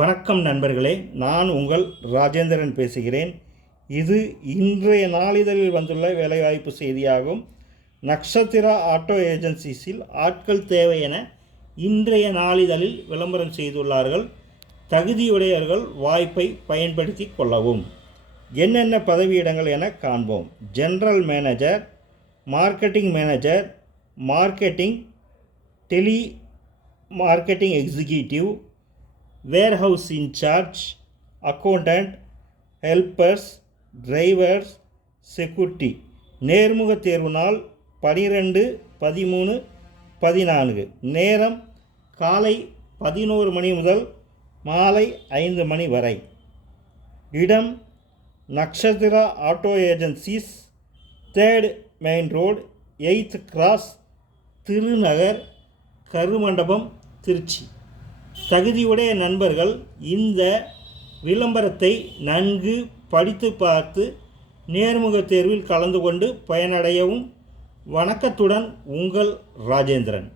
வணக்கம் நண்பர்களே, நான் உங்கள் ராஜேந்திரன் பேசுகிறேன். இது இன்றைய நாளிதழில் வந்துள்ள வேலைவாய்ப்பு செய்தியாகும். நக்ஷத்திரா ஆட்டோ ஏஜென்சிஸில் ஆட்கள் தேவை என இன்றைய நாளிதழில் விளம்பரம் செய்துள்ளார்கள். தகுதியுடையவர்கள் வாய்ப்பை பயன்படுத்தி கொள்ளவும். என்னென்ன பதவியிடங்கள் என காண்போம். General manager, marketing manager, marketing, telemarketing executive, warehouse incharge, accountant, helpers, drivers, security. நேர்முக தேர்வு நாள் 12/13/14. நேரம் காலை 11 மணி முதல் மாலை 5 மணி வரை. இடம் Nakshatra auto agencies, 3rd main road, 8th cross, Thirunagar, Karumandapam, Trichy. தகுதியுடைய நண்பர்கள் இந்த விளம்பரத்தை நன்கு படித்து பார்த்து நேர்முக தேர்வில் கலந்து கொண்டு பயனடையவும். வணக்கத்துடன் உங்கள் ராஜேந்திரன்.